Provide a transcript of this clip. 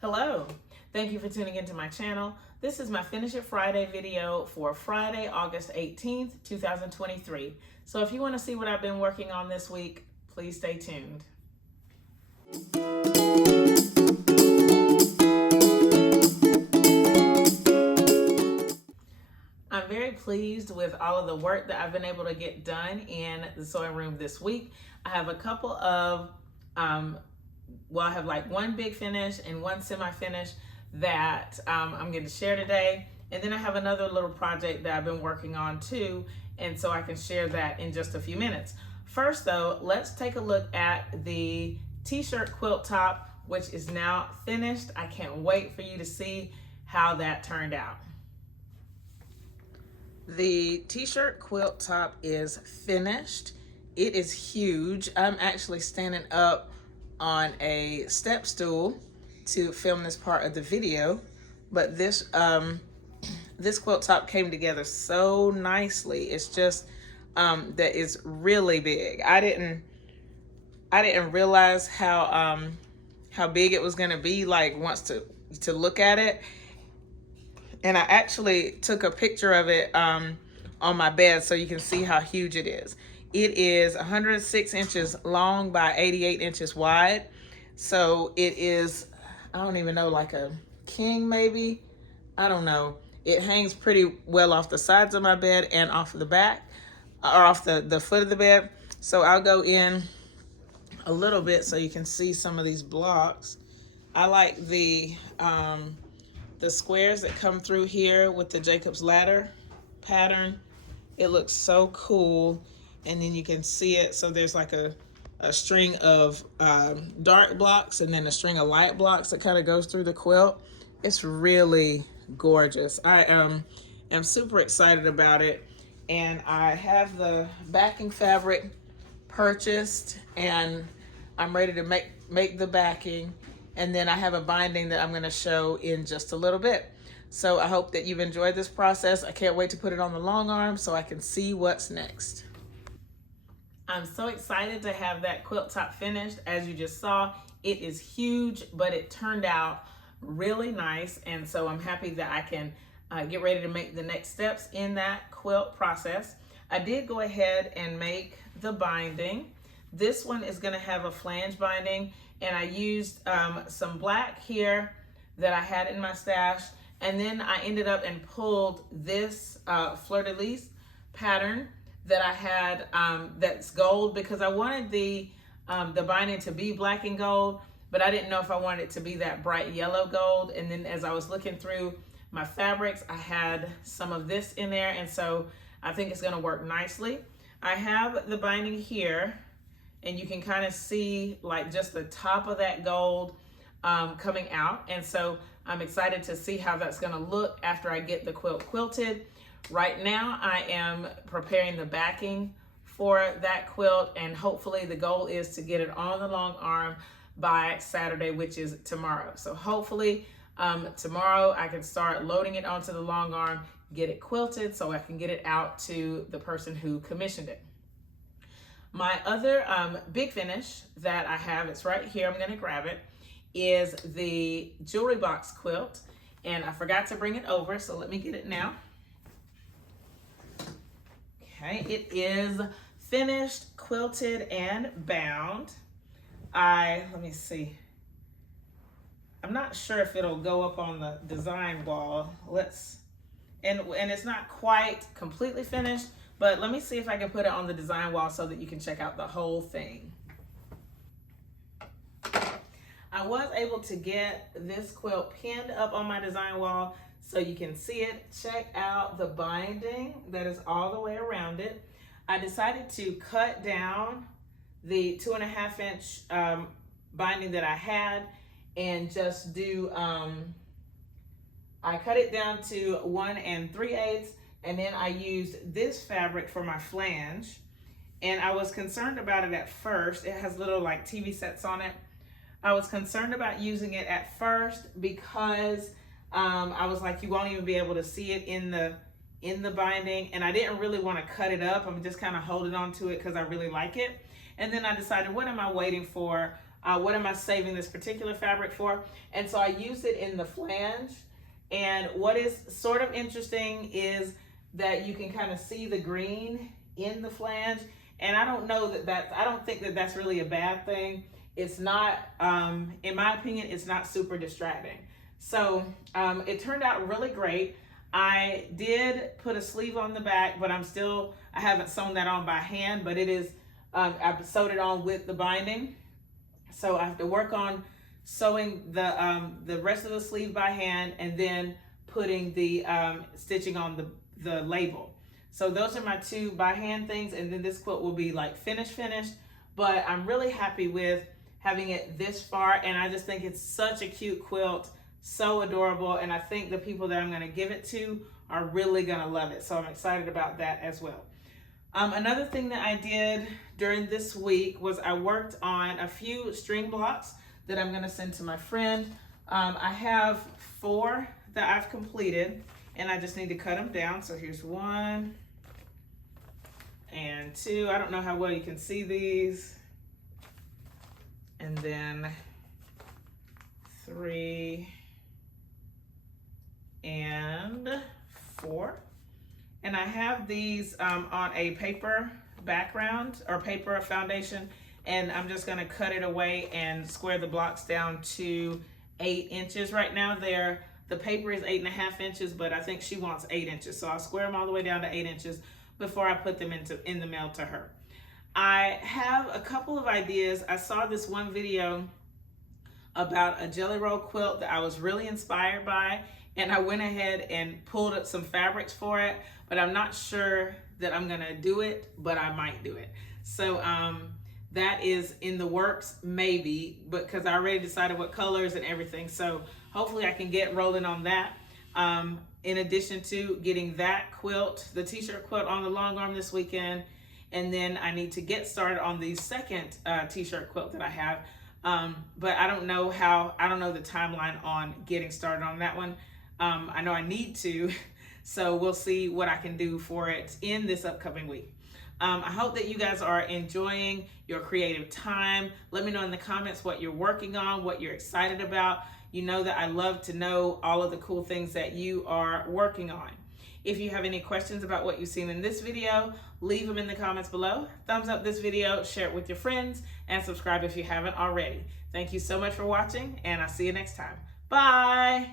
Hello, thank you for tuning into my channel. This is my Finish It Friday video for Friday, August 18th, 2023. So if you want to see what I've been working on this week, please stay tuned. I'm very pleased with all of the work that I've been able to get done in the sewing room this week. I have a couple of I have like one big finish and one semi-finish that I'm going to share today. And then I have another little project that I've been working on too. And so I can share that in just a few minutes. First though, let's take a look at the t-shirt quilt top, which is now finished. I can't wait for you to see how that turned out. The t-shirt quilt top is finished. It is huge. I'm actually standing up on a step stool to film this part of the video, but this quilt top came together so nicely. It's just that it's really big. I didn't realize how big it was going to be, like, once to look at it. And I actually took a picture of it on my bed so you can see how huge it is. It is 106 inches long by 88 inches wide. So it is, I don't even know, like a king maybe. I don't know. It hangs pretty well off the sides of my bed and off the back, or off the foot of the bed. So I'll go in a little bit so you can see some of these blocks. I like the squares that come through here with the Jacob's ladder pattern. It looks so cool. And then you can see it. So there's like a string of dark blocks and then a string of light blocks that kind of goes through the quilt. It's really gorgeous. I am super excited about it. And I have the backing fabric purchased and I'm ready to make the backing. And then I have a binding that I'm going to show in just a little bit. So I hope that you've enjoyed this process. I can't wait to put it on the long arm so I can see what's next. I'm so excited to have that quilt top finished. As you just saw, it is huge, but it turned out really nice. And so I'm happy that I can get ready to make the next steps in that quilt process. I did go ahead and make the binding. This one is going to have a flange binding, and I used some black here that I had in my stash. And then I ended up and pulled this fleur-de-lis pattern that I had that's gold, because I wanted the binding to be black and gold, but I didn't know if I wanted it to be that bright yellow gold. And then as I was looking through my fabrics, I had some of this in there, and so I think it's gonna work nicely. I have the binding here, and you can kind of see like just the top of that gold coming out. And so I'm excited to see how that's gonna look after I get the quilt quilted. Right now, I am preparing the backing for that quilt, and hopefully the goal is to get it on the long arm by Saturday, which is tomorrow. So hopefully tomorrow I can start loading it onto the long arm, get it quilted so I can get it out to the person who commissioned it. My other big finish that I have, it's right here, I'm gonna grab it, is the jewelry box quilt. And I forgot to bring it over, so let me get it now. Okay, it is finished, quilted, and bound. Let me see. I'm not sure if it'll go up on the design wall. And it's not quite completely finished, but let me see if I can put it on the design wall so that you can check out the whole thing. I was able to get this quilt pinned up on my design wall so you can see it. Check out the binding that is all the way around it. I decided to cut down the 2.5 inch binding that I had and just do, I cut it down to 1 3/8, and then I used this fabric for my flange. And I was concerned about it at first. It has little like TV sets on it. I was concerned about using it at first because I was like, you won't even be able to see it in the binding, and I didn't really want to cut it up. I'm just kind of holding on to it because I really like it. And then I decided, what am I waiting for? what am I saving this particular fabric for? And so I used it in the flange. And what is sort of interesting is that you can kind of see the green in the flange. And I don't know I don't think that that's really a bad thing. It's not, in my opinion, it's not super distracting. So it turned out really great. I did put a sleeve on the back, but I haven't sewn that on by hand, but it is, I've sewed it on with the binding. So I have to work on sewing the rest of the sleeve by hand and then putting the stitching on the label. So those are my two by hand things, and then this quilt will be like finished. But I'm really happy with having it this far, and I just think it's such a cute quilt, so adorable, and I think the people that I'm going to give it to are really going to love it. So I'm excited about that as well. Another thing that I did during this week was I worked on a few string blocks that I'm going to send to my friend. I have 4 that I've completed, and I just need to cut them down. So here's 1 and 2. I don't know how well you can see these. And then 3 and 4. And I have these on a paper background or paper foundation, and I'm just gonna cut it away and square the blocks down to 8 inches. Right now the paper is 8.5 inches, but I think she wants 8 inches. So I'll square them all the way down to 8 inches before I put them in the mail to her. I have a couple of ideas. I saw this one video about a jelly roll quilt that I was really inspired by, and I went ahead and pulled up some fabrics for it, but I'm not sure that I'm gonna do it, but I might do it. So that is in the works, maybe, because I already decided what colors and everything. So hopefully I can get rolling on that. In addition to getting that quilt, the t-shirt quilt, on the long arm this weekend. And then I need to get started on the second t-shirt quilt that I have. But I don't know the timeline on getting started on that one. I know I need to, so we'll see what I can do for it in this upcoming week. I hope that you guys are enjoying your creative time. Let me know in the comments what you're working on, what you're excited about. You know that I love to know all of the cool things that you are working on. If you have any questions about what you've seen in this video, leave them in the comments below. Thumbs up this video, share it with your friends, and subscribe if you haven't already. Thank you so much for watching, and I'll see you next time. Bye!